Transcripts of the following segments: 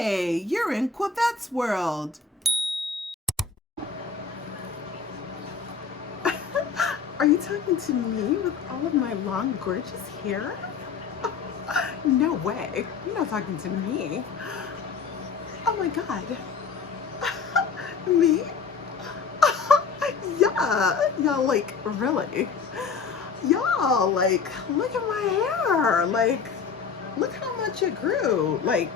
Hey, you're in Quivette's world. Are you talking to me with all of my long, gorgeous hair? No way. You're not talking to me. Oh my God. Me? Yeah. Y'all, like, really? Y'all, like, look at my hair. Like, look how much it grew. Like,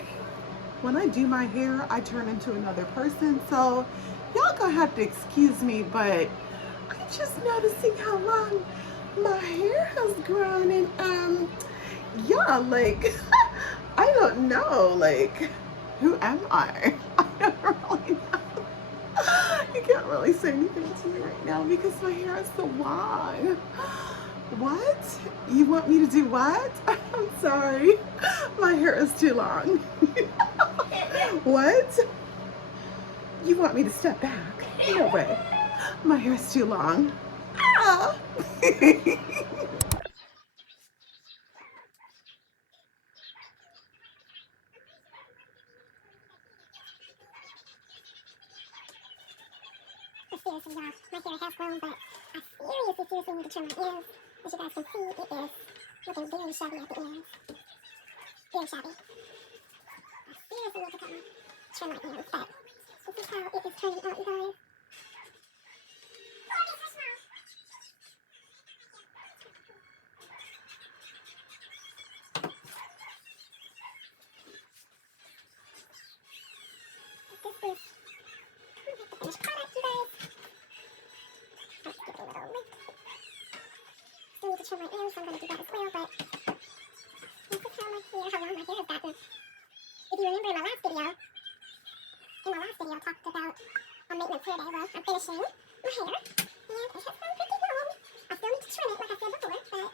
when I do my hair, I turn into another person. So, y'all gonna have to excuse me, but I'm just noticing how long my hair has grown. And, yeah, like, I don't know. Like, who am I? I don't really know. You can't really say anything to me right now because my hair is so long. What? You want me to do what? I'm sorry. My hair is too long. What? You want me to step back? No way. My hair is too long. Ah. Seriously, y'all, my hair has grown, but I seriously need to trim my ears. As you guys can see, it is looking very shabby at the ears. Very shabby. I seriously need to trim my ears, but this is how it is turning out, you guys. This is the finished product, you guys. Let's give it a little lick. Still need to trim my ears, so I'm going to do that as well, but this is how long my hair has gotten. If you remember in my last video, I talked about a maintenance hair day. Well, I'm finishing my hair, and it has grown pretty long. I still need to trim it, like I said before, but this is it, y'all.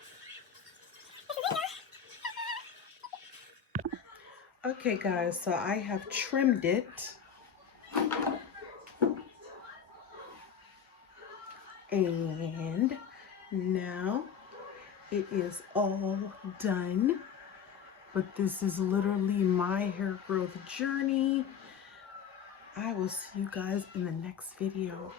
Okay, guys, so I have trimmed it. And now it is all done. But this is literally my hair growth journey. I will see you guys in the next video.